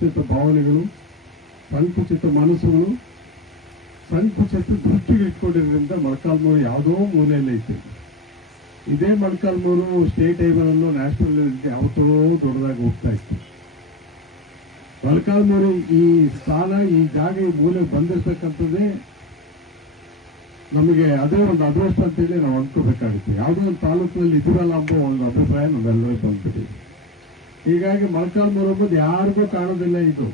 ಸಂಕುಚಿತ ಭಾವನೆಗಳು, ಸಂಕುಚಿತ ಮನಸ್ಸುಗಳು, ಸಂಕುಚಿತ ದೃಷ್ಟಿಗೆ ಇಟ್ಕೊಂಡಿರೋದ್ರಿಂದ ಮೊಳಕಾಲ್ಮೂರು ಯಾವುದೋ ಮೂಲೆಯಲ್ಲಿ ಐತೆ. ಇದೇ ಮೊಳಕಾಲ್ಮೂರು ಸ್ಟೇಟ್ ಹೈವೇನಲ್ಲೂ ನ್ಯಾಷನಲ್ ಯಾವತ್ತೋ ದೊಡ್ಡದಾಗಿ ಹೋಗ್ತಾ ಇತ್ತು. ಮೊಳಕಾಲ್ಮೂರು ಈ ಸ್ಥಾನ, ಈ ಜಾಗ, ಈ ಮೂಲೆ ಬಂದಿರ್ತಕ್ಕಂಥದ್ದೇ ನಮಗೆ ಅದೇ ಒಂದು ಅದೃಷ್ಟ ಅಂತೇಳಿ ನಾವು ಅಂದ್ಕೋಬೇಕಾಗುತ್ತೆ. ಯಾವುದೋ ಒಂದು ತಾಲೂಕಿನಲ್ಲಿ ಇದರಲ್ಲ ಎಂಬ ಒಂದು ಅಭಿಪ್ರಾಯ ನಮ್ಮೆಲ್ಲರೂ ಬಂದ್ಬಿಟ್ಟಿದೆ. ಹೀಗಾಗಿ ಮೊಳಕಾಲ್ಮೂರು ಎಂಬುದು ಯಾರಿಗೂ ಕಾಣೋದಿಲ್ಲ. ಇದು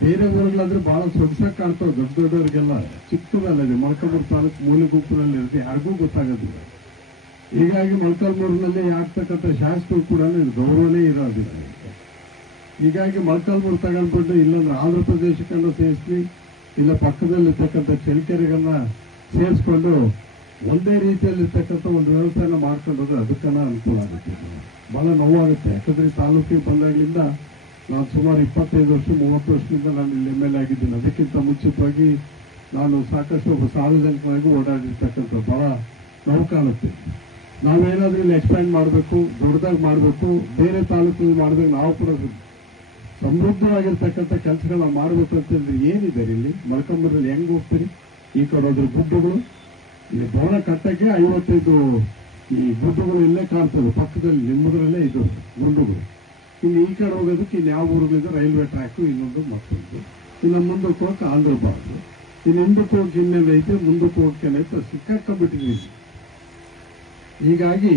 ಬೇರೆ ಊರುಗಳಾದ್ರೆ ಬಹಳ ಸೊಗಸಾಗಿ ಕಾಣ್ತಾವೆ ದೊಡ್ಡ ದೊಡ್ಡವರಿಗೆಲ್ಲ. ಚಿಕ್ಕದಲ್ಲ ಇದೆ ಮೊಳಕಾಲ್ಮೂರು ತಾಲೂಕು ಮೂಲೆ ಗುಂಪಿನಲ್ಲಿ ಇರುತ್ತೆ, ಯಾರಿಗೂ ಗೊತ್ತಾಗೋದಿಲ್ಲ. ಹೀಗಾಗಿ ಮೊಳಕಾಲ್ಮೂರಿನಲ್ಲಿ ಆಗ್ತಕ್ಕಂಥ ಶಾಸಕರು ಕೂಡ ಗೌರವನೇ ಇರೋದಿಲ್ಲ. ಹೀಗಾಗಿ ಮೊಳಕಾಲ್ಮೂರು ತಗೊಂಡ್ಬಿಟ್ಟು ಇಲ್ಲಂದ್ರೆ ಆಂಧ್ರ ಪ್ರದೇಶಕ್ಕನ್ನು ಸೇರಿಸಿ, ಇಲ್ಲ ಪಕ್ಕದಲ್ಲಿರ್ತಕ್ಕಂಥ ಚಳ್ಳಕೆರೆಗಳನ್ನ ಸೇರಿಸ್ಕೊಂಡು ಒಂದೇ ರೀತಿಯಲ್ಲಿರ್ತಕ್ಕಂಥ ಒಂದು ವ್ಯವಸ್ಥೆನ ಮಾಡ್ಕೊಂಡ್ರೆ ಅದಕ್ಕನ್ನ ಅನುಕೂಲ ಆಗುತ್ತೆ. ಬಹಳ ನೋವಾಗುತ್ತೆ. ಯಾಕಂದ್ರೆ ತಾಲೂಕಿಗೆ ಬಂದಾಗಲಿಂದ ನಾನು ಸುಮಾರು 25 ವರ್ಷ 30 ವರ್ಷದಿಂದ ನಾನು ಇಲ್ಲಿ MLA ಆಗಿದ್ದೀನಿ. ಅದಕ್ಕಿಂತ ಮುಂಚಿತವಾಗಿ ನಾನು ಸಾಕಷ್ಟು ಒಬ್ಬ ಸಾರ್ವಜನಿಕವಾಗಿ ಓಡಾಡಿರ್ತಕ್ಕಂಥ ಬಹಳ ನೋವು ಕಾಣುತ್ತೆ. ನಾವೇನಾದ್ರೂ ಇಲ್ಲಿ ಎಕ್ಸ್ಪ್ಯಾಂಡ್ ಮಾಡಬೇಕು, ದೊಡ್ಡದಾಗಿ ಮಾಡಬೇಕು, ಬೇರೆ ತಾಲೂಕು ಮಾಡಿದಾಗ ನಾವು ಕೂಡ ಸಮೃದ್ಧವಾಗಿರ್ತಕ್ಕಂಥ ಕೆಲಸಗಳನ್ನ ಮಾಡಬೇಕು ಅಂತಂದ್ರೆ ಏನಿದೆ ಇಲ್ಲಿ ಮೊಳಕಾಲ್ಮೂರಲ್ಲಿ ಹೆಂಗ್ ಹೋಗ್ತೀರಿ? ಈ ಕಡೆ ಹೋದ್ರೆ ಗುಡ್ಡಗಳು, ಇಲ್ಲಿ ಭವನ ಕಟ್ಟಕ್ಕೆ 55 ಈ ಗುಡ್ಡಗಳು ಇಲ್ಲೇ ಕಾಣ್ತದೆ, ಪಕ್ಕದಲ್ಲಿ ನಿಮ್ಮದ್ರಲ್ಲೇ ಇದು ಗುಂಡುಗಳು. ಇನ್ನು ಈ ಕಡೆ ಹೋಗೋದಕ್ಕೆ ಇನ್ನು ಯಾವ ಊರುಗಳಿದೆ, ರೈಲ್ವೆ ಟ್ರ್ಯಾಕು, ಇನ್ನೊಂದು ಮತ್ತೊಂದು. ಇನ್ನು ಮುಂದಕ್ಕೆ ಹೋಗಕ್ಕೆ ಆಂಧ್ರಬಾರ್ದು, ಇನ್ನು ಹಿಂದಕ್ಕೆ ಹೋಗಿ ಇನ್ನೇನು ಐತೆ, ಮುಂದಕ್ಕೆ ಹೋಗಕ್ಕೆ ಸಿಕ್ಕಾಕೊಂಡ್ಬಿಟ್ಟಿದ್ವಿ. ಹೀಗಾಗಿ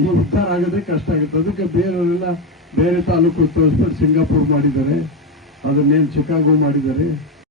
ಈ ಉದ್ಧಾರ ಆಗೋದೇ ಕಷ್ಟ ಆಗುತ್ತೆ. ಅದಕ್ಕೆ ಬೇರೆಯವರೆಲ್ಲ ಬೇರೆ ತಾಲೂಕು ತೋರಿಸ್ಬಿಟ್ಟು ಸಿಂಗಾಪುರ್ ಮಾಡಿದ್ದಾರೆ, ಅದನ್ನೇನು ಚಿಕಾಗೋ ಮಾಡಿದ್ದಾರೆ,